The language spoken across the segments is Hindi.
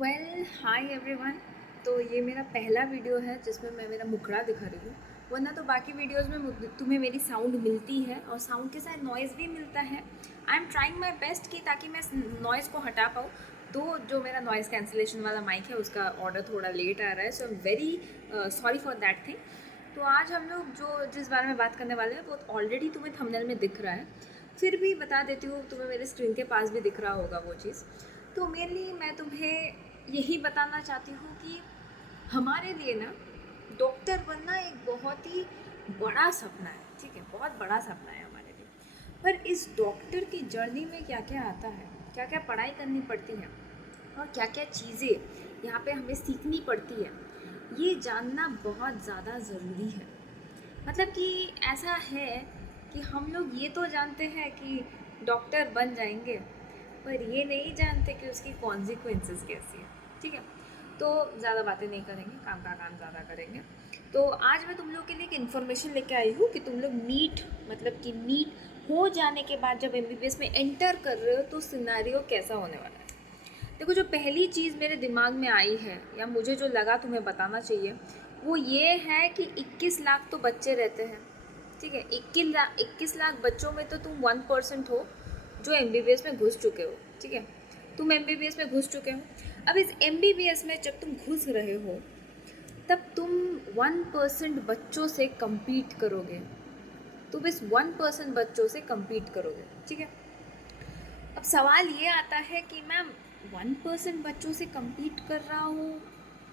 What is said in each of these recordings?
Hi everyone. तो ये मेरा पहला वीडियो है जिसमें मैं मेरा मुखड़ा दिखा रही हूँ। वरना तो बाकी वीडियोस में तुम्हें मेरी साउंड मिलती है और साउंड के साथ नॉइज़ भी मिलता है। I am trying my best कि ताकि मैं नॉइज़ को हटा पाऊँ। तो जो मेरा नॉइज़ कैंसिलेशन वाला माइक है उसका ऑर्डर थोड़ा लेट आ रहा है, so I am very sorry for that thing. तो आज हम लोग जो जिस बारे में बात करने वाले हैं वो ऑलरेडी तुम्हें थंबनेल में दिख रहा है, फिर भी बता देती हूँ, तुम्हें मेरे स्क्रीन के पास भी दिख रहा होगा वो चीज़। तो मेनली मैं तुम्हें यही बताना चाहती हूँ कि हमारे लिए ना डॉक्टर बनना एक बहुत ही बड़ा सपना है, ठीक है, बहुत बड़ा सपना है हमारे लिए। पर इस डॉक्टर की जर्नी में क्या क्या आता है, क्या क्या पढ़ाई करनी पड़ती है और क्या क्या चीज़ें यहाँ पे हमें सीखनी पड़ती है, ये जानना बहुत ज़्यादा ज़रूरी है। मतलब कि ऐसा है कि हम लोग ये तो जानते हैं कि डॉक्टर बन जाएंगे, पर ये नहीं जानते कि उसकी कॉन्सिक्वेंसेस कैसी है, ठीक है। तो ज़्यादा बातें नहीं करेंगे, काम का काम ज़्यादा करेंगे। तो आज मैं तुम लोग के लिए एक इन्फॉर्मेशन लेके आई हूँ कि तुम लोग नीट, मतलब कि नीट हो जाने के बाद जब एमबीबीएस में एंटर कर रहे हो तो सिनेरियो कैसा होने वाला है। देखो, जो पहली चीज़ मेरे दिमाग में आई है या मुझे जो लगा तुम्हें बताना चाहिए वो ये है कि 21 लाख तो बच्चे रहते हैं, ठीक है। 21 लाख बच्चों में तो तुम 1% हो जो एमबीबीएस में घुस चुके हो, ठीक है। तुम एमबीबीएस में घुस चुके हो। अब इस एमबीबीएस में जब तुम घुस रहे हो तब तुम 1% बच्चों से compete करोगे। तुम इस 1% बच्चों से compete करोगे, ठीक है। अब सवाल ये आता है कि मैम 1% बच्चों से compete कर रहा हूँ,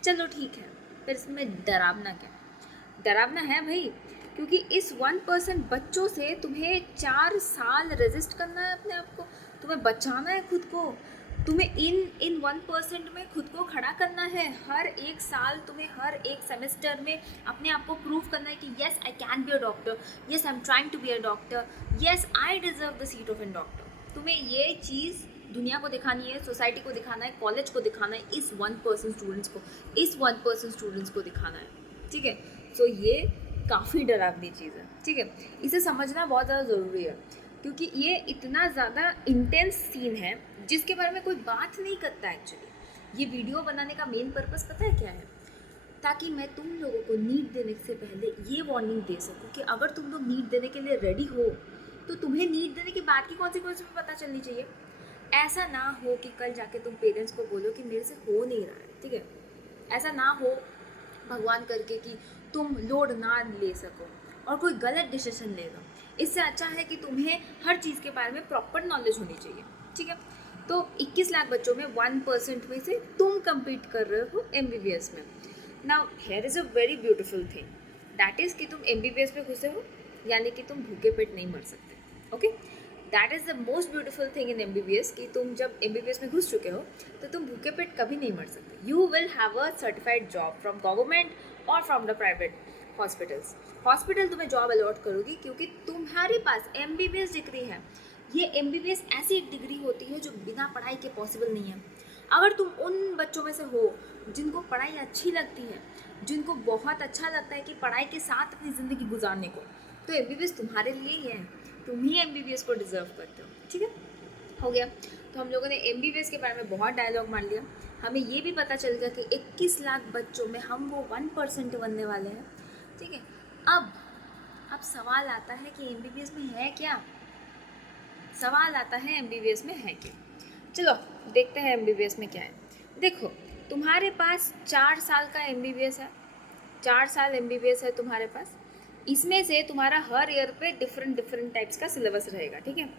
चलो ठीक है, फिर इसमें डरावना क्या? डरावना है भाई, क्योंकि इस 1% बच्चों से तुम्हें 4 साल रेजिस्ट करना है अपने आप को, तुम्हें बचाना है खुद को, तुम्हें इन 1% में खुद को खड़ा करना है। हर एक साल तुम्हें हर एक सेमेस्टर में अपने आप को प्रूव करना है कि yes I can be a doctor, yes I am trying to be a doctor, yes I deserve the seat of an doctor. तुम्हें ये चीज़ दुनिया को दिखानी है, सोसाइटी को दिखाना है, कॉलेज को दिखाना है, इस 1% स्टूडेंट्स को, इस 1% स्टूडेंट्स को दिखाना है, ठीक है। सो ये काफ़ी डरावनी चीज़ है, ठीक है। इसे समझना बहुत ज़्यादा ज़रूरी है क्योंकि ये इतना ज़्यादा इंटेंस सीन है जिसके बारे में कोई बात नहीं करता एक्चुअली। ये वीडियो बनाने का मेन पर्पस पता है क्या है? ताकि मैं तुम लोगों को नीट देने से पहले ये वार्निंग दे सकूँ कि अगर तुम लोग नीट देने के लिए रेडी हो तो तुम्हें नीट देने के बाद की कॉन्सिक्वेंस भी पता चलनी चाहिए। ऐसा ना हो कि कल जाके तुम पेरेंट्स को बोलो कि मेरे से हो नहीं रहा है, ठीक है। ऐसा ना हो भगवान करके कि तुम लोड ना ले सको और कोई गलत डिसीजन लेगा। इससे अच्छा है कि तुम्हें हर चीज़ के बारे में प्रॉपर नॉलेज होनी चाहिए, ठीक है। तो 21 लाख बच्चों में 1% में से तुम compete कर रहे हो एमबीबीएस में। Now here is a very beautiful thing, that is कि तुम एमबीबीएस में घुसे हो, यानी कि तुम भूखे पेट नहीं मर सकते, okay. That is the most beautiful thing in MBBS कि तुम जब एमबीबीएस में घुस चुके हो तो तुम भूखे पेट कभी नहीं मर सकते। You will have a certified job from government और from the private hospitals. Hospital तुम्हें जॉब अलॉट करोगी क्योंकि तुम्हारे पास एमबीबीएस डिग्री है। ये एमबीबीएस ऐसी एक डिग्री होती है जो बिना पढ़ाई के पॉसिबल नहीं है। अगर तुम उन बच्चों में से हो जिनको पढ़ाई अच्छी लगती है, जिनको बहुत अच्छा लगता है कि पढ़ाई के साथ अपनी ज़िंदगी गुजारने को, तो एमबीबीएस तुम्हारे लिए ही है। तुम ही एमबीबीएस को डिजर्व करते हो, ठीक है। हो गया। तो हम लोगों ने एमबीबीएस के बारे में बहुत डायलॉग मार लिया। हमें ये भी पता चल गया कि 21 लाख बच्चों में हम वो 1% बनने वाले हैं, ठीक है। अब सवाल आता है कि एमबीबीएस में है क्या? सवाल आता है एमबीबीएस में है क्या? चलो देखते हैं एमबीबीएस में क्या है। देखो, तुम्हारे पास 4 साल का एमबीबीएस है, 4 साल एमबीबीएस है तुम्हारे पास। इसमें से तुम्हारा हर ईयर पे डिफरेंट टाइप्स का सिलेबस रहेगा, ठीक है।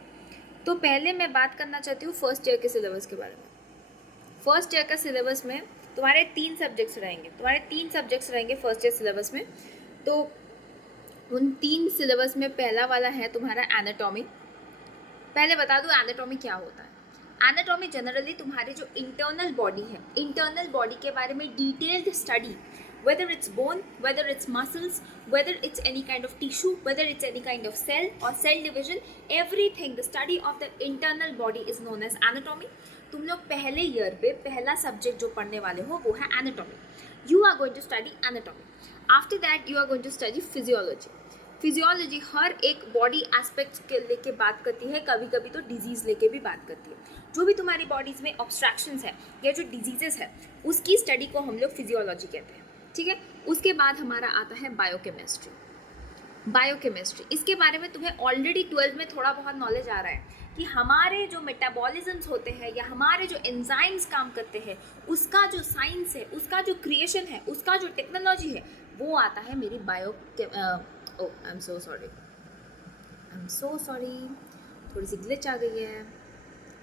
तो पहले मैं बात करना चाहती हूँ फर्स्ट ईयर के सिलेबस के बारे में। फर्स्ट ईयर का सिलेबस में तुम्हारे 3 सब्जेक्ट्स रहेंगे फर्स्ट ईयर सिलेबस में। तो उन 3 सिलेबस में पहला वाला है तुम्हारा एनाटॉमी। पहले बता दूँ एनाटॉमी क्या होता है। एनाटॉमी जनरली तुम्हारी जो इंटरनल बॉडी है, इंटरनल बॉडी के बारे में detailed study, whether it's bone, whether it's muscles, whether it's any kind of tissue, whether it's any kind of cell or cell division, everything, the study of the internal body is known as anatomy. तुम लोग पहले ईयर पे पहला सब्जेक्ट जो पढ़ने वाले हो वो है anatomy. You are going to study anatomy. After that you are going to study physiology. Physiology हर एक बॉडी एस्पेक्ट्स के लेके बात करती है, कभी कभी तो डिजीज़ लेके भी बात करती है। जो भी तुम्हारी बॉडीज़ में ऑब्स्ट्रैक्शंस है या जो डिजीजेस है उसकी स्टडी को हम लोग फिजियोलॉजी कहते हैं, ठीक है। उसके बाद हमारा आता है बायोकेमिस्ट्री। बायोकेमिस्ट्री, इसके बारे में तुम्हें ऑलरेडी 12th में थोड़ा बहुत नॉलेज आ रहा है कि हमारे जो मेटाबॉलिज्म्स होते हैं या हमारे जो एंजाइम्स काम करते हैं उसका जो साइंस है, उसका जो क्रिएशन है, उसका जो टेक्नोलॉजी है, वो आता है मेरी आई एम सो सॉरी, थोड़ी सी ग्लिच आ गई है।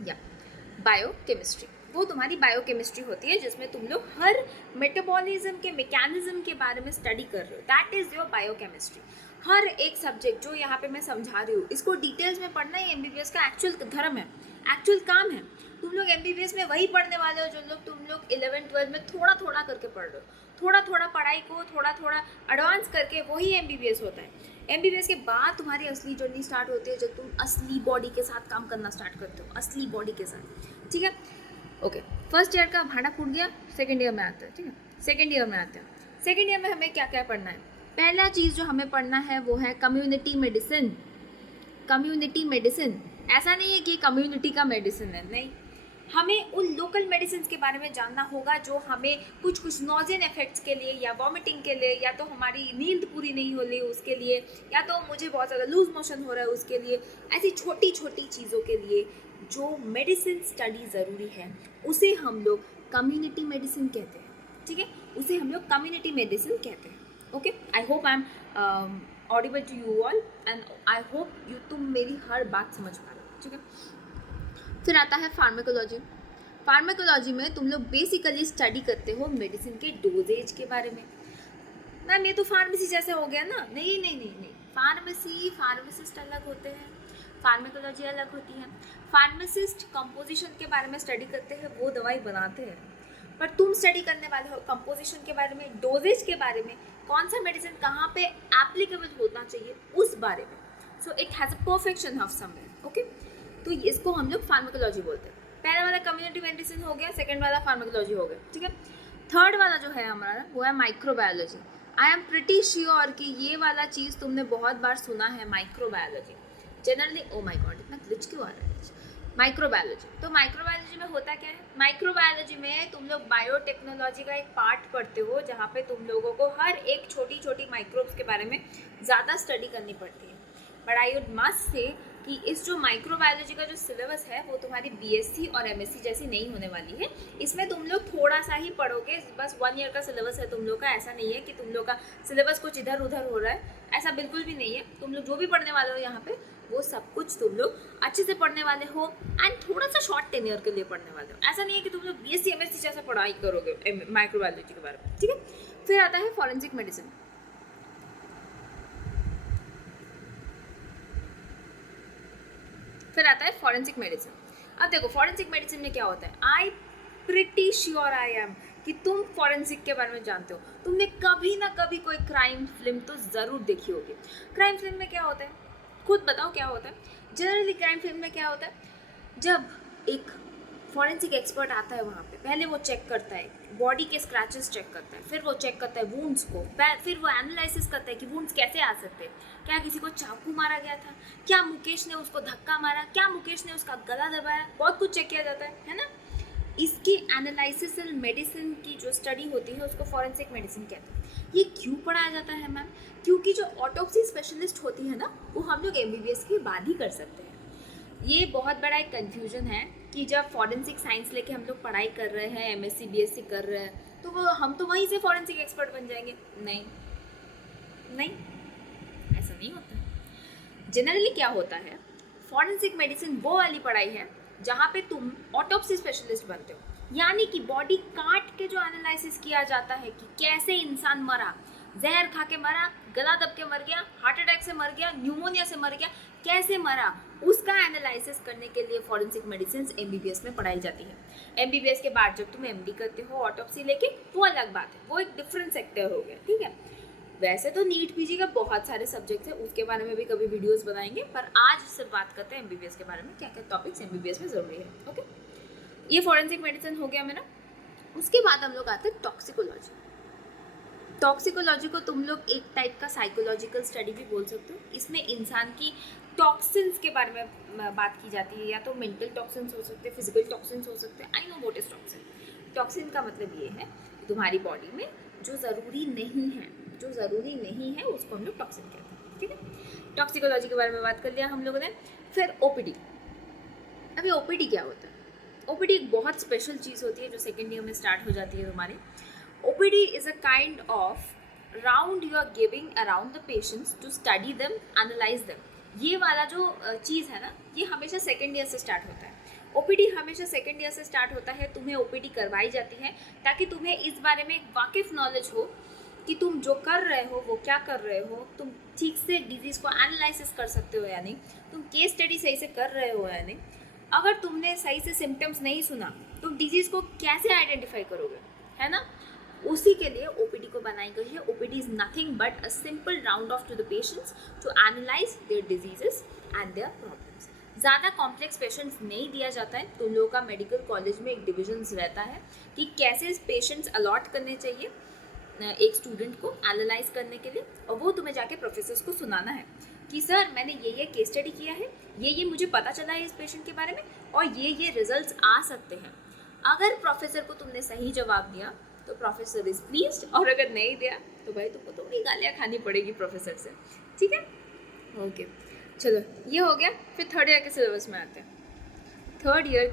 या बायोकेमिस्ट्री, वो तुम्हारी बायोकेमिस्ट्री होती है जिसमें तुम लोग हर मेटाबॉलिज्म के मैकेनिज्म के बारे में स्टडी कर रहे हो, दैट इज़ योर बायोकेमिस्ट्री। हर एक सब्जेक्ट जो यहाँ पे मैं समझा रही हूँ इसको डिटेल्स में पढ़ना ही एमबीबीएस का एक्चुअल धर्म है, एक्चुअल काम है। तुम लोग एमबीबीएस में वही पढ़ने वाले हो जो लोग तुम लोग 11th 12th में थोड़ा थोड़ा करके पढ़ रहे हो, थोड़ा थोड़ा पढ़ाई को थोड़ा थोड़ा एडवांस करके वही एमबीबीएस होता है। एमबीबीएस के बाद तुम्हारी असली जर्नी स्टार्ट होती है जब तुम असली बॉडी के साथ काम करना स्टार्ट करते हो, असली बॉडी के साथ, ठीक है। ओके, फर्स्ट ईयर का भाड़ा फूट गया, सेकेंड ईयर में आता है, ठीक है। सेकेंड ईयर में आते हैं, सेकेंड ईयर में हमें क्या क्या पढ़ना है? पहला चीज़ जो हमें पढ़ना है वो है कम्युनिटी मेडिसिन। कम्युनिटी मेडिसिन ऐसा नहीं है कि कम्युनिटी का मेडिसिन है, नहीं, हमें उन लोकल मेडिसिन के बारे में जानना होगा जो हमें कुछ नॉजियन इफेक्ट्स के लिए या वॉमिटिंग के लिए या तो हमारी नींद पूरी नहीं हो रही उसके लिए या तो मुझे बहुत ज़्यादा लूज मोशन हो रहा है उसके लिए, ऐसी छोटी छोटी चीज़ों के लिए जो मेडिसिन स्टडी ज़रूरी है उसे हम लोग कम्युनिटी मेडिसिन कहते हैं, ठीक है, उसे हम लोग कम्युनिटी मेडिसिन कहते हैं। Okay, I hope I am audible to you all and I hope तुम मेरी हर बात समझ पा रहे हो, ठीक है। फिर आता है फार्माकोलॉजी। फार्माकोलॉजी में तुम लोग बेसिकली स्टडी करते हो मेडिसिन के डोजेज के बारे में। मैम ये तो फार्मेसी जैसे हो गया ना? नहीं नहीं नहीं नहीं, फार्मासिस्ट अलग होते हैं, फार्माकोलॉजी अलग होती है। फार्मासिस्ट कंपोजिशन के बारे में स्टडी करते हैं, वो दवाई बनाते हैं, पर तुम स्टडी करने वाले हो कंपोजिशन के बारे में, डोजेज के बारे में, कौन सा मेडिसिन कहाँ पे एप्लीकेबल होना चाहिए उस बारे में। So it has a perfection of somewhere, okay. तो इसको हम लोग फार्माकोलॉजी बोलते हैं। पहला वाला कम्युनिटी मेडिसिन हो गया, सेकंड वाला फार्माकोलॉजी हो गया, ठीक है। थर्ड वाला जो है हमारा वो है microbiology. I am pretty sure कि ये वाला चीज़ तुमने बहुत बार सुना है, microbiology. Generally oh my God, इतना ग्लिच क्यों आ रहा है? माइक्रोबायोलॉजी, तो माइक्रोबायोलॉजी में होता क्या है? माइक्रोबायोलॉजी में तुम लोग बायोटेक्नोलॉजी का एक पार्ट पढ़ते हो जहाँ पे तुम लोगों को हर एक छोटी छोटी माइक्रोब्स के बारे में ज़्यादा स्टडी करनी पड़ती है। But I would must say कि इस जो माइक्रोबायोलॉजी का जो सिलेबस है वो तुम्हारी बीएससी और एमएससी जैसी नहीं होने वाली है। इसमें तुम लोग थोड़ा सा ही पढ़ोगे, बस 1 ईयर का सिलेबस है तुम लोग का। ऐसा नहीं है कि तुम लोग का सिलेबस कुछ इधर उधर हो रहा है, ऐसा बिल्कुल भी नहीं है। तुम लोग जो भी पढ़ने वाले हो यहाँ पे वो सब कुछ तुम लोग अच्छे से पढ़ने वाले हो एंड थोड़ा सा शॉर्ट टेन्योर के लिए पढ़ने वाले हो। ऐसा नहीं है कि तुम लोग बीएससी एमएससी जैसा पढ़ाई करोगे माइक्रोबायोलॉजी के बारे में, ठीक है। फिर आता है फॉरेंसिक मेडिसिन। फिर आता है फॉरेंसिक मेडिसिन। अब देखो फॉरेंसिक मेडिसिन में क्या होता है, आई प्रिटी श्योर आई एम कि तुम फॉरेंसिक के बारे में जानते हो। तुमने कभी ना कभी कोई क्राइम फिल्म तो ज़रूर देखी होगी। क्राइम फिल्म में क्या होता है, खुद बताओ क्या होता है? जनरली क्राइम फिल्म में क्या होता है, जब एक फॉरेंसिक एक्सपर्ट आता है वहाँ पे, पहले वो चेक करता है बॉडी के स्क्रैचेस चेक करता है, फिर वो चेक करता है वुंड्स को, फिर वो एनालिसिस करता है कि वुंड्स कैसे आ सकते हैं, क्या किसी को चाकू मारा गया था, क्या मुकेश ने उसको धक्का मारा, क्या मुकेश ने उसका गला दबाया, बहुत कुछ चेक किया जाता है ना। इसकी एनालिसिस मेडिसिन की जो स्टडी होती है उसको फॉरेंसिक मेडिसिन कहते हैं। ये क्यों पढ़ाया जाता है मैम? क्योंकि जो ऑटोप्सी स्पेशलिस्ट होती है ना वो हम लोग एमबीबीएस के बाद ही कर सकते हैं। ये बहुत बड़ा एक कन्फ्यूजन है कि जब फॉरेंसिक साइंस लेके हम लोग पढ़ाई कर रहे हैं, एमएससी बीएससी कर रहे हैं, तो वो हम तो वहीं से फॉरेंसिक एक्सपर्ट बन जाएंगे। नहीं नहीं, ऐसा नहीं होता। जनरली क्या होता है, फॉरेंसिक मेडिसिन वो वाली पढ़ाई है जहाँ पे तुम ऑटोप्सी स्पेशलिस्ट बनते हो, यानी कि बॉडी काट के जो एनालिसिस किया जाता है कि कैसे इंसान मरा, जहर खा के मरा, गला दब के मर गया, हार्ट अटैक से मर गया, न्यूमोनिया से मर गया, कैसे मरा, उसका एनालिसिस करने के लिए फॉरेंसिक मेडिसिन एमबीबीएस में पढ़ाई जाती है। एमबीबीएस के बाद जब तुम एमडी करते हो ऑटोप्सी लेके, वो अलग बात है, वो एक डिफरेंट सेक्टर हो गया, ठीक है। वैसे तो नीट पीजी का बहुत सारे सब्जेक्ट्स हैं, उसके बारे में भी कभी वीडियोस बनाएंगे, पर आज सिर्फ बात करते हैं एमबीबीएस के बारे में, क्या क्या टॉपिक्स एमबीबीएस में जरूरी है। ओके, ये फॉरेंसिक मेडिसिन हो गया मेरा। उसके बाद हम लोग आते हैं टॉक्सिकोलॉजी। टॉक्सिकोलॉजी को तुम लोग एक टाइप का साइकोलॉजिकल स्टडी भी बोल सकते हो। इसमें इंसान की टॉक्सिन्स के बारे में बात की जाती है, या तो मेंटल टॉक्सिन्स हो सकते हैं, फिजिकल टॉक्सिन्स हो सकते हैं। I know what is toxin. Toxin का मतलब ये है कि तुम्हारी बॉडी में जो ज़रूरी नहीं है उसको हम लोग टॉक्सिन कहते हैं, ठीक है। टॉक्सिकोलॉजी के बारे में बात कर लिया हम लोगों ने। फिर ओपीडी। अभी ओपीडी क्या होता है? ओपीडी एक बहुत स्पेशल चीज़ होती है जो सेकेंड ईयर में स्टार्ट हो जाती है तुम्हारे। OPD is a kind of round you are giving around the patients to study them, analyze them. ये वाला जो चीज़ है ना, ये हमेशा सेकेंड ईयर से स्टार्ट होता है। OPD हमेशा सेकेंड ईयर से स्टार्ट होता है। तुम्हें OPD करवाई जाती है ताकि तुम्हें इस बारे में एक वाकिफ नॉलेज हो कि तुम जो कर रहे हो वो क्या कर रहे हो, तुम ठीक से डिजीज़ को एनालिसिस कर सकते हो या नहीं, तुम केस स्टडी सही से कर रहे हो या नहीं। अगर तुमने सही से सिम्टम्स नहीं सुना, तुम डिजीज़ को कैसे आइडेंटिफाई करोगे, है ना। उसी के लिए OPD को बनाई गई है। OPD is nothing but a simple round of to the patients to analyze their diseases and their problems. ज़्यादा कॉम्प्लेक्स पेशेंट्स नहीं दिया जाता है। तुम लोगों का मेडिकल कॉलेज में एक डिविजन्स रहता है कि कैसे पेशेंट्स अलॉट करने चाहिए एक स्टूडेंट को एनालाइज करने के लिए, और वो तुम्हें जाके प्रोफेसर्स को सुनाना है कि सर मैंने ये केस स्टडी किया है, ये मुझे पता चला है इस पेशेंट के बारे में, और ये रिजल्ट्स आ सकते हैं। अगर प्रोफेसर को तुमने सही जवाब दिया तो प्रोफेसर इज प्लीज्ड, और अगर नहीं दिया तो भाई तुमको थोड़ी गालियाँ खानी पड़ेगी प्रोफेसर से, ठीक है। ओके, चलो ये हो गया। फिर थर्ड ईयर के सिलेबस में आते हैं। थर्ड ईयर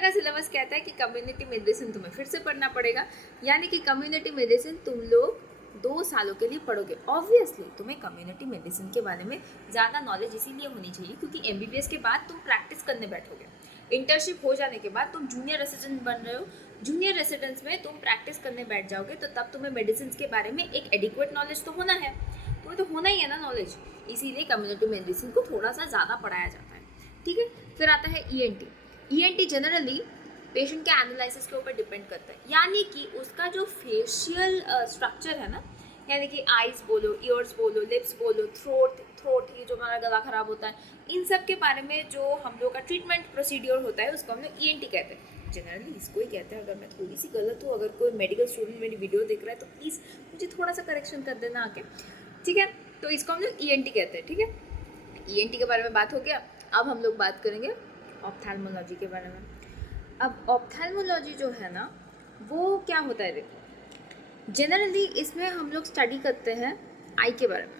का सिलेबस कहता है कि कम्युनिटी मेडिसिन तुम्हें फिर से पढ़ना पड़ेगा, यानी कि कम्युनिटी मेडिसिन तुम लोग 2 सालों के लिए पढ़ोगे। ऑब्वियसली तुम्हें कम्युनिटी मेडिसिन के बारे में ज़्यादा नॉलेज इसीलिए होनी चाहिए क्योंकि MBBS के बाद तुम प्रैक्टिस करने बैठोगे। इंटर्नशिप हो जाने के बाद तुम जूनियर रेसिडेंट बन रहे हो। जूनियर रेसिडेंट्स में तुम प्रैक्टिस करने बैठ जाओगे तो तब तुम्हें मेडिसिन के बारे में एक एडिक्वेट नॉलेज तो होना है, तुम्हें तो होना ही है ना नॉलेज। इसीलिए कम्युनिटी मेडिसिन को थोड़ा सा ज़्यादा पढ़ाया जाता है, ठीक है। फिर आता है ENT जनरली पेशेंट के एनालिसिस के ऊपर डिपेंड करता है, यानी कि उसका जो फेशियल स्ट्रक्चर है ना, यानी कि आइज़ बोलो, ईयर्स बोलो, लिप्स बोलो, थ्रोट ये जो हमारा गला खराब होता है, इन सब के बारे में जो हम लोग का ट्रीटमेंट प्रोसीड्योर होता है उसको हम लोग ENT कहते हैं। जनरली इसको ही कहते हैं। अगर मैं थोड़ी सी गलत हूँ, अगर कोई मेडिकल स्टूडेंट मेरी वीडियो देख रहा है तो प्लीज़ मुझे थोड़ा सा करेक्शन कर देना आके, ठीक है। तो इसको हम लोग ENT कहते हैं, ठीक है। ENT के बारे में बात हो गया। अब हम लोग बात करेंगे ऑप्थेल्मोलॉजी के बारे में। अब ऑप्थेल्मोलॉजी जो है ना, वो क्या होता है, देखो जनरली इसमें हम लोग स्टडी करते हैं आई के बारे में।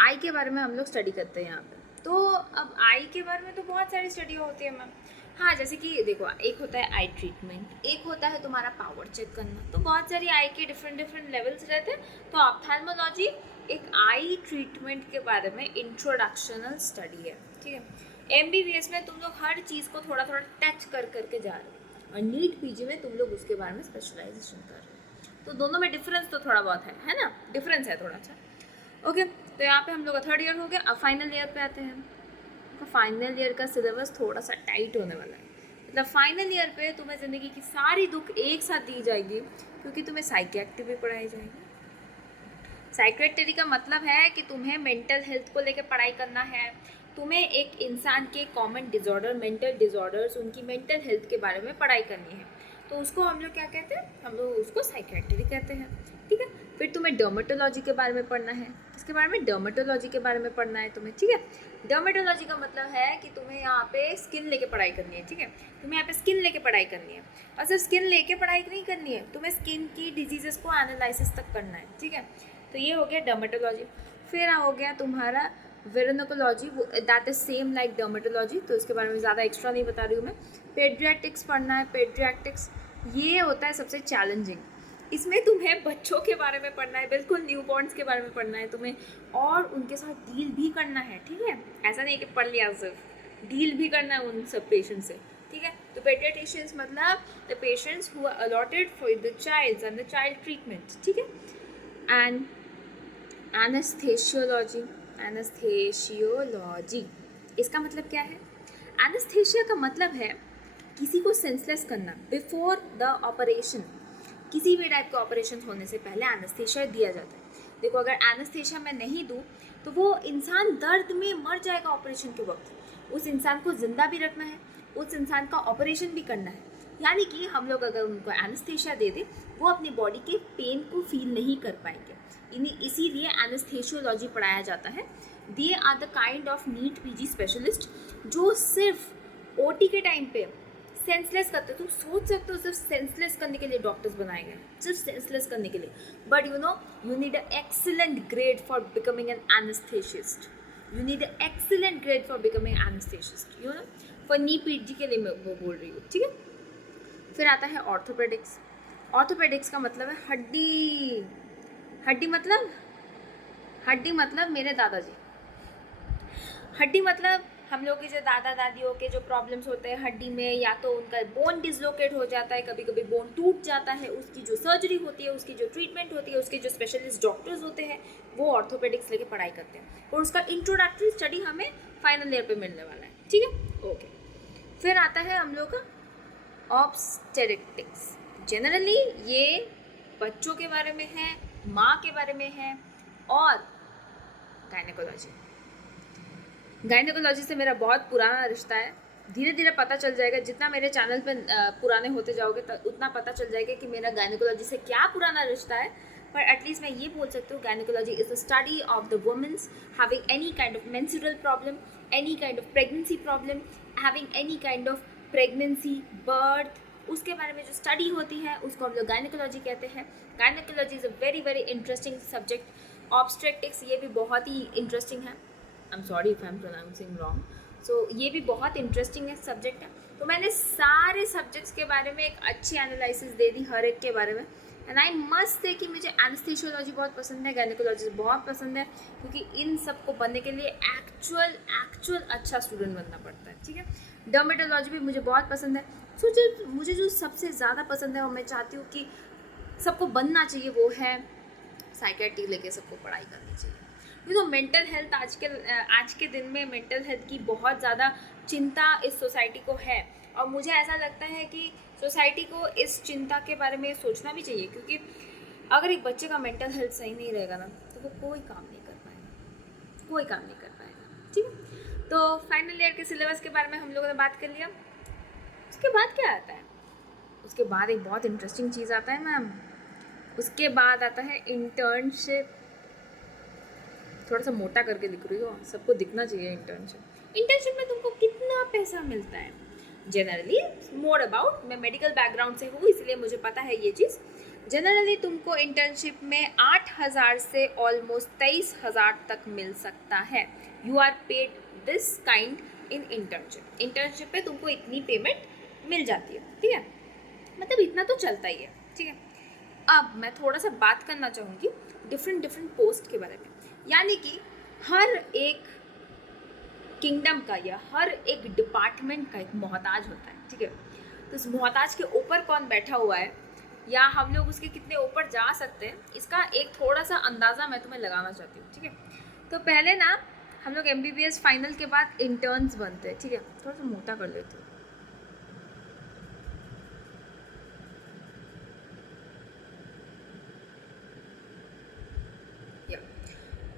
आई के बारे में हम लोग स्टडी करते हैं यहाँ पे। तो अब आई के बारे में तो बहुत सारी स्टडी होती है मैम। हाँ, जैसे कि देखो, एक होता है आई ट्रीटमेंट, एक होता है तुम्हारा पावर चेक करना, तो बहुत सारी आई के डिफरेंट लेवल्स रहते हैं। तो ऑप्थेल्मोलॉजी एक आई ट्रीटमेंट के बारे में इंट्रोडक्शनल स्टडी है, ठीक है। MBBS में तुम लोग हर चीज़ को थोड़ा टच करके जा रहे हो, और नीट PG में तुम लोग उसके बारे में स्पेशलाइजेशन कर रहे हो। तो दोनों में डिफरेंस तो थोड़ा बहुत है ना, डिफरेंस है थोड़ा सा। ओके, तो यहाँ पे हम लोग का थर्ड ईयर हो गया। अब फाइनल ईयर पे आते हैं। तो फाइनल ईयर का सिलेबस थोड़ा सा टाइट होने वाला है। मतलब फाइनल ईयर पे तुम्हें ज़िंदगी की सारी दुख एक साथ दी जाएगी, क्योंकि तुम्हें साइकियाट्री भी पढ़ाई जाएगी। साइकियाट्री का मतलब है कि तुम्हें मेंटल हेल्थ को लेकर पढ़ाई करना है। तुम्हें एक इंसान के कॉमन डिजॉर्डर, मेंटल डिजॉर्डर्स, उनकी मेंटल हेल्थ के बारे में पढ़ाई करनी है। तो उसको हम लोग क्या कहते हैं? हम लोग उसको साइकियाट्री कहते हैं, ठीक है। फिर तुम्हें डर्मेटोलॉजी के बारे में पढ़ना है। इसके बारे में डर्मेटोलॉजी के बारे में पढ़ना है तुम्हें, ठीक है। डर्मेटोलॉजी का मतलब है कि तुम्हें यहाँ पे स्किन लेके पढ़ाई करनी है, ठीक है। तुम्हें यहाँ पे स्किन लेके पढ़ाई करनी है, और सिर्फ स्किन लेके पढ़ाई नहीं करनी है, तुम्हें स्किन की डिजीजेस को एनालिसिस तक करना है, ठीक है। तो ये हो गया डर्मेटोलॉजी। फिर हो गया तुम्हारा वेरोनोकोलॉजी, वो that is same like dermatology, तो इसके बारे में ज़्यादा एक्स्ट्रा नहीं बता रही हूँ मैं। पेडियाट्रिक्स पढ़ना है। पेडियाट्रिक्स ये होता है सबसे चैलेंजिंग। इसमें तुम्हें बच्चों के बारे में पढ़ना है, बिल्कुल न्यूबॉर्न्स के बारे में पढ़ना है तुम्हें, और उनके साथ डील भी करना है, ठीक है। ऐसा नहीं कि पढ़ लिया, सिर्फ डील भी करना है उन सब पेशेंट से, ठीक है। तो पेडियाट्रिशियंस मतलब the patients who are allotted for the child and the child treatment, ठीक है। एंड एनेस्थेशियोलॉजी। एनेस्थेशियोलॉजी इसका मतलब क्या है? एनेस्थेशिया का मतलब है किसी को सेंसलेस करना बिफोर द ऑपरेशन। किसी भी टाइप का ऑपरेशन होने से पहले एनेस्थेशिया दिया जाता है। देखो, अगर एनेस्थेशिया मैं नहीं दूँ तो वो इंसान दर्द में मर जाएगा ऑपरेशन के वक्त। उस इंसान को जिंदा भी रखना है, उस इंसान का ऑपरेशन भी करना है, यानी कि हम लोग अगर उनको एनेस्थेशिया दे दें, वो अपनी बॉडी के पेन को फील नहीं कर पाएंगे। इसीलिए एनेस्थेशियोलॉजी पढ़ाया जाता है। They are the kind of NEET PG specialist जो सिर्फ ओटी के टाइम पे सेंसलेस करते हैं। तुम सोच सकते हो सिर्फ सेंसलेस करने के लिए डॉक्टर्स बनाए गए, सिर्फ सेंसलेस करने के लिए। But you need a excellent grade for becoming an anaesthetist. You need a excellent grade for becoming anaesthetist, for NEET PG के लिए मैं वो बोल रही हूँ, ठीक है। फिर आता है ऑर्थोपेडिक्स। ऑर्थोपेडिक्स का मतलब है हड्डी। हड्डी मतलब मेरे दादाजी। हड्डी मतलब हम लोग के जो दादा दादियों के जो प्रॉब्लम्स होते हैं हड्डी में, या तो उनका बोन डिसलोकेट हो जाता है, कभी कभी बोन टूट जाता है, उसकी जो सर्जरी होती है, उसकी जो ट्रीटमेंट होती है, उसके जो स्पेशलिस्ट डॉक्टर्स होते हैं, वो ऑर्थोपेडिक्स लेके पढ़ाई करते हैं। और उसका इंट्रोडक्टरी स्टडी हमें फाइनल ईयर पे मिलने वाला है, ठीक है, ओके। फिर आता है हम लोग का ऑब्स्टेरिक्टिक्स। जनरली ये बच्चों के बारे में है, माँ के बारे में है, और गायनेकोलॉजी। गायनेकोलॉजी से मेरा बहुत पुराना रिश्ता है। धीरे धीरे पता चल जाएगा, जितना मेरे चैनल पे पुराने होते जाओगे उतना पता चल जाएगा कि मेरा गायनेकोलॉजी से क्या पुराना रिश्ता है। पर एटलीस्ट मैं ये बोल सकती हूँ, gynaecology is the study of the womens having any kind of menstrual problem, any kind of pregnancy problem, having any kind of pregnancy, birth, उसके बारे में जो स्टडी होती है उसको हम लोग गायनेकोलॉजी कहते हैं। Gynaecology is a very very interesting subject. Obstetrics ये भी बहुत ही इंटरेस्टिंग है। I am sorry if I am pronouncing wrong. So ये भी बहुत इंटरेस्टिंग है सब्जेक्ट है। तो मैंने सारे सब्जेक्ट्स के बारे में एक अच्छी एनालिसिस दे दी हर एक के बारे में। एंड आई मस्ट से कि मुझे एनेस्थेशियोलॉजी बहुत पसंद है, गायनेकोलॉजी बहुत पसंद है, क्योंकि इन सब को बनने के लिए एक्चुअल अच्छा स्टूडेंट बनना पड़ता है, ठीक है। डर्मेटोलॉजी भी मुझे बहुत पसंद है। सो मुझे जो सबसे ज़्यादा पसंद है और मैं चाहती हूँ कि सबको बनना चाहिए, वो है साइकेट्री लेके सबको पढ़ाई करनी चाहिए। मेंटल हेल्थ आज के दिन में मेंटल हेल्थ की बहुत ज़्यादा चिंता इस सोसाइटी को है, और मुझे ऐसा लगता है कि सोसाइटी को इस चिंता के बारे में सोचना भी चाहिए, क्योंकि अगर एक बच्चे का मेंटल हेल्थ सही नहीं रहेगा ना, तो वो कोई काम नहीं कर पाएगा, ठीक है। तो फाइनल ईयर के सिलेबस के बारे में हम लोगों ने बात कर लिया। उसके बाद क्या आता है? उसके बाद एक बहुत इंटरेस्टिंग चीज़ आता है मैम। उसके बाद आता है इंटर्नशिप। थोड़ा सा मोटा करके लिख रही हो, सबको दिखना चाहिए इंटर्नशिप में तुमको कितना पैसा मिलता है। जनरली मोर अबाउट, मैं मेडिकल बैकग्राउंड से हूँ इसलिए मुझे पता है ये चीज़। जनरली तुमको इंटर्नशिप में 8,000 से ऑलमोस्ट 23,000 तक मिल सकता है। You are paid this kind in internship. Internship पे तुमको इतनी पेमेंट मिल जाती है, ठीक है, मतलब इतना तो चलता ही है, ठीक है। अब मैं थोड़ा सा बात करना चाहूँगी डिफरेंट पोस्ट के बारे में। यानी कि हर एक किंगडम का या हर एक डिपार्टमेंट का एक मोहताज होता है, ठीक है। तो उस मोहताज के ऊपर कौन बैठा हुआ है, या हम लोग उसके कितने ऊपर जा सकते हैं, इसका एक थोड़ा सा अंदाज़ा मैं तुम्हें लगाना चाहती हूँ, ठीक है। तो पहले ना हम लोग MBBS फाइनल के बाद इंटर्न्स बनते हैं, ठीक है। थोड़ा सा मोटा कर लेते हैं।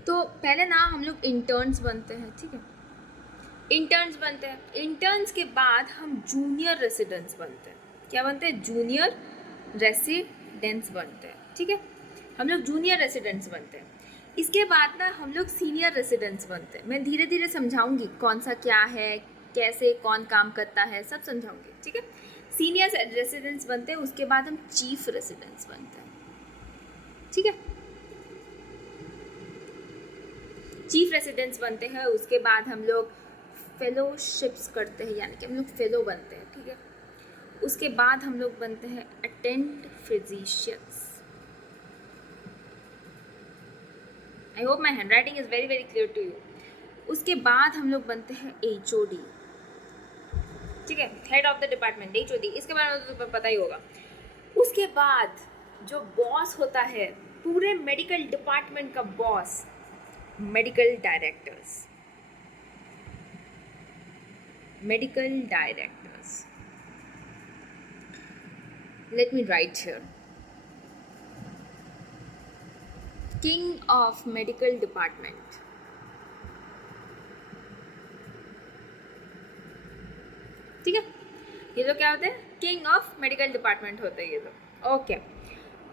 तो पहले ना हम लोग इंटर्न्स बनते हैं, ठीक है। इंटर्न्स बनते हैं, इंटर्न्स के बाद हम जूनियर रेसिडेंट्स बनते हैं। क्या बनते हैं? जूनियर रेसिडेंट्स बनते हैं, ठीक है। हम लोग जूनियर रेसिडेंट्स बनते हैं। इसके बाद ना हम लोग सीनियर रेसिडेंट्स बनते हैं। मैं धीरे धीरे समझाऊंगी कौन सा क्या है, कैसे कौन काम करता है, सब समझाऊंगी, ठीक है। सीनियर रेसिडेंट्स बनते हैं, उसके बाद हम चीफ रेसिडेंट्स बनते हैं, ठीक है। चीफ रेसिडेंट्स बनते हैं, उसके बाद हम लोग फेलोशिप्स करते हैं, यानी कि हम लोग फेलो बनते हैं, ठीक है। उसके बाद हम लोग बनते हैं attend physicians. I hope my hand writing is very very clear to you. उसके बाद हम लोग बनते हैं HOD, ठीक है, head of the department, HOD। इसके बारे में तो तुम्हें पता ही होगा। उसके बाद जो बॉस होता है पूरे मेडिकल डिपार्टमेंट का boss, medical directors. Let me write here. King of medical department. ठीक है। ये लोग क्या होते हैं? किंग ऑफ मेडिकल डिपार्टमेंट होते हैं ये लोग। Okay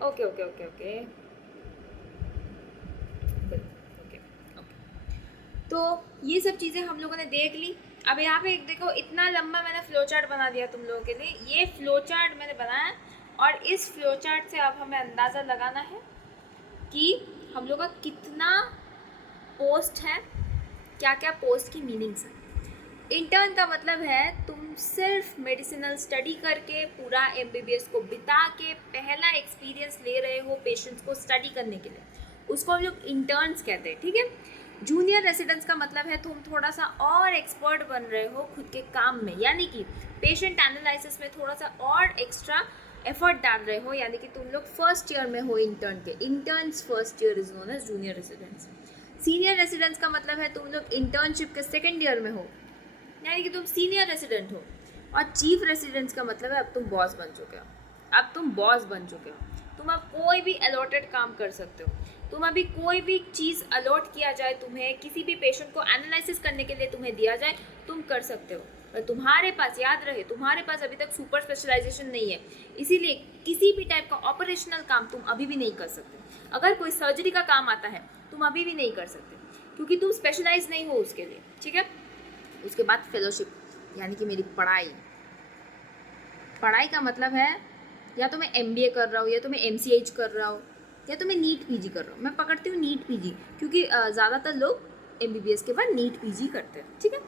okay okay okay okay okay. तो ये सब चीज़ें हम लोगों ने देख ली। अब यहाँ पे देखो, इतना लंबा मैंने फ्लो चार्ट बना दिया तुम लोगों के लिए। ये फ्लो चार्ट मैंने बनाया और इस फ्लो चार्ट से अब हमें अंदाज़ा लगाना है कि हम लोग का कितना पोस्ट है, क्या क्या पोस्ट की मीनिंग्स है। इंटर्न का मतलब है तुम सिर्फ मेडिसिनल स्टडी करके पूरा MBBS को बिता के पहला एक्सपीरियंस ले रहे हो पेशेंट्स को स्टडी करने के लिए, उसको हम लोग इंटर्न्स कहते हैं, ठीक है। जूनियर रेसिडेंट्स का मतलब है तुम थोड़ा सा और एक्सपर्ट बन रहे हो खुद के काम में, यानी कि पेशेंट एनालिसिस में थोड़ा सा और एक्स्ट्रा एफर्ट डाल रहे हो, यानी कि तुम लोग फर्स्ट ईयर में हो इंटर्न के। Interns first year is known as junior residents. Senior residents का मतलब है तुम लोग इंटर्नशिप के सेकेंड ईयर में हो, यानी कि तुम सीनियर रेसिडेंट हो। और चीफ रेसिडेंट्स का मतलब है अब तुम बॉस बन चुके हो। अब तुम बॉस बन चुके हो, तुम अब कोई भी अलॉटेड काम कर सकते हो। तुम अभी कोई भी चीज़ अलॉट किया जाए तुम्हें, किसी भी पेशेंट को एनालिसिस करने के लिए तुम्हें दिया जाए, तुम कर सकते हो। पर तुम्हारे पास, याद रहे, तुम्हारे पास अभी तक सुपर स्पेशलाइजेशन नहीं है, इसीलिए किसी भी टाइप का ऑपरेशनल काम तुम अभी भी नहीं कर सकते। अगर कोई सर्जरी का काम आता है तुम अभी भी नहीं कर सकते, क्योंकि तुम स्पेशलाइज नहीं हो उसके लिए, ठीक है। उसके बाद फेलोशिप, यानी कि मेरी पढ़ाई का मतलब है या तो मैं MBA कर रहा हूँ, या तो मैं MCH कर रहा हूँ, या तो मैं नीट PG कर रहा हूँ। मैं पकड़ती हूँ नीट PG, क्योंकि ज़्यादातर लोग MBBS के बाद नीट PG करते हैं, ठीक है।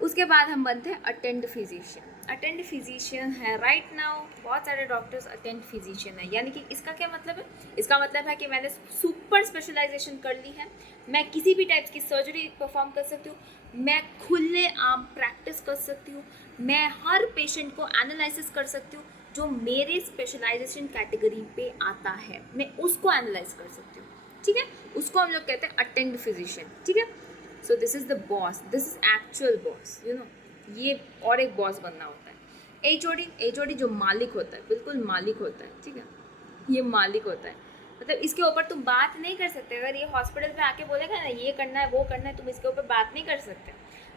उसके बाद हम बनते हैं अटेंड फिजिशियन। अटेंड फिजिशियन है राइट नाउ बहुत सारे डॉक्टर्स अटेंड फिजिशियन है, यानी कि इसका क्या मतलब है? इसका मतलब है कि मैंने सुपर स्पेशलाइजेशन कर ली है, मैं किसी भी टाइप की सर्जरी परफॉर्म कर सकती हूँ, मैं खुले आम प्रैक्टिस कर सकती हूँ, मैं हर पेशेंट को एनालिसिस कर सकती हूँ जो मेरे स्पेशलाइजेशन कैटेगरी पे आता है, मैं उसको एनालाइज कर सकती हूँ, ठीक है। उसको हम लोग कहते हैं अटेंड फिजिशियन, ठीक है। So this is the boss, this is actual boss, you know. ये और एक बॉस बनना होता है। HOD जो मालिक होता है, बिल्कुल मालिक होता है, ठीक है। ये मालिक होता है, मतलब इसके ऊपर तुम बात नहीं कर सकते। अगर ये हॉस्पिटल पे आके बोलेगा ना ये करना है वो करना है, तुम इसके ऊपर बात नहीं कर सकते।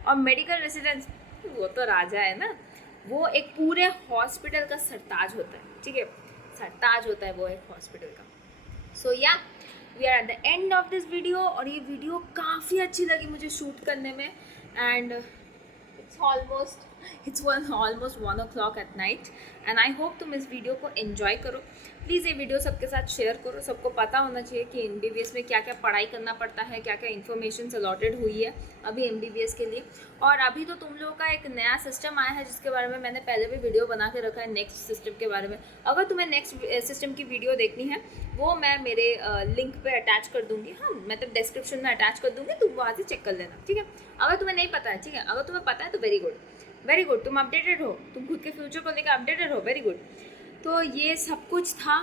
और मेडिकल रेसिडेंस, वो तो राजा है ना, वो एक पूरे हॉस्पिटल का सरताज होता है, ठीक है। सरताज होता है वो एक हॉस्पिटल का। So yeah we are at the end of this video. और ये वीडियो काफ़ी अच्छी लगी मुझे शूट करने में, and it's almost 1 o'clock at night, and I hope तुम इस वीडियो को एन्जॉय करो। प्लीज़ ये वीडियो सबके साथ शेयर करो। सबको पता होना चाहिए कि MBBS में क्या क्या पढ़ाई करना पड़ता है, क्या क्या इन्फॉर्मेशन अलॉटेड हुई है अभी MBBS के लिए। और अभी तो तुम लोगों का एक नया सिस्टम आया है जिसके बारे में मैंने पहले भी वीडियो बना के रखा है, नेक्स्ट सिस्टम के बारे में। अगर तुम्हें नेक्स्ट सिस्टम की वीडियो देखनी है वो मैं मेरे लिंक पे अटैच कर दूँगी, हाँ मतलब डिस्क्रिप्शन में अटैच कर दूँगी, तुम वहाँ से चेक कर लेना, ठीक है। अगर तुम्हें नहीं पता है, ठीक है, अगर तुम्हें पता है तो वेरी गुड, तुम अपडेटेड हो, तुम खुद के फ्यूचर को लेकर अपडेटेड हो, वेरी गुड। तो ये सब कुछ था,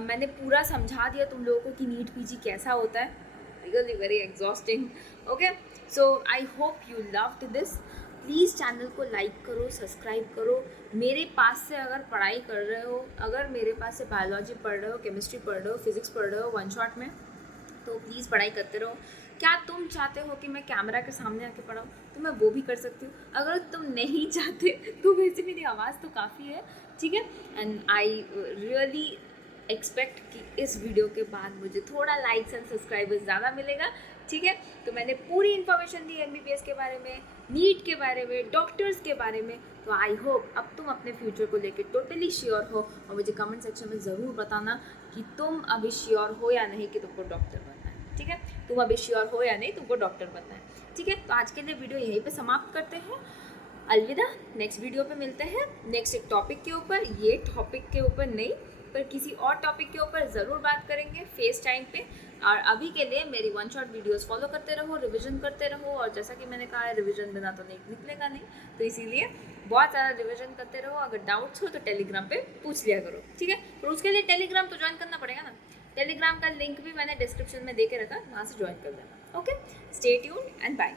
मैंने पूरा समझा दिया तुम लोगों को कि नीट PG कैसा होता है, really very exhausting. Okay, so I hope you loved this. Please channel को लाइक करो, सब्सक्राइब करो। मेरे पास से अगर पढ़ाई कर रहे हो, अगर मेरे पास से बायोलॉजी पढ़ रहे हो, केमिस्ट्री पढ़ रहे हो, फिजिक्स पढ़ रहे हो 1 शॉट में, तो प्लीज़ पढ़ाई करते रहो। क्या तुम चाहते हो कि मैं कैमरा के सामने आके पढ़ाऊँ तो मैं वो भी कर सकती हूँ। अगर तुम नहीं चाहते तो वैसे मेरी आवाज़ तो काफ़ी है, ठीक है। एंड आई रियली एक्सपेक्ट कि इस वीडियो के बाद मुझे थोड़ा लाइक्स एंड सब्सक्राइबर्स ज़्यादा मिलेगा, ठीक है। तो मैंने पूरी इन्फॉर्मेशन दी MBBS के बारे में, नीट के बारे में, डॉक्टर्स के बारे में। तो आई होप अब तुम अपने फ्यूचर को लेकर टोटली श्योर हो, और मुझे कमेंट सेक्शन में ज़रूर बताना कि तुम अभी श्योर हो या नहीं कि तुमको डॉक्टर बनना है, ठीक है। तुम अभी श्योर हो या नहीं तुमको डॉक्टर बनना है, ठीक है। तो आज के लिए वीडियो यहीं पे समाप्त करते हैं। अलविदा, नेक्स्ट वीडियो पे मिलते हैं, नेक्स्ट एक टॉपिक के ऊपर। ये टॉपिक के ऊपर नहीं पर किसी और टॉपिक के ऊपर ज़रूर बात करेंगे फेस टाइम पे। और अभी के लिए मेरी 1 शॉट वीडियोस फॉलो करते रहो, रिवीजन करते रहो। और जैसा कि मैंने कहा है, रिवीजन बिना तो नहीं निकलेगा नहीं, तो इसीलिए बहुत ज़्यादा रिवीजन करते रहो। अगर डाउट्स हो तो टेलीग्राम पे पूछ लिया करो, ठीक है। पर उसके लिए टेलीग्राम तो ज्वाइन करना पड़ेगा ना। टेलीग्राम का लिंक भी मैंने डिस्क्रिप्शन में दे के रखा, वहाँ से ज्वाइन कर लेना। Okay, stay tuned and bye.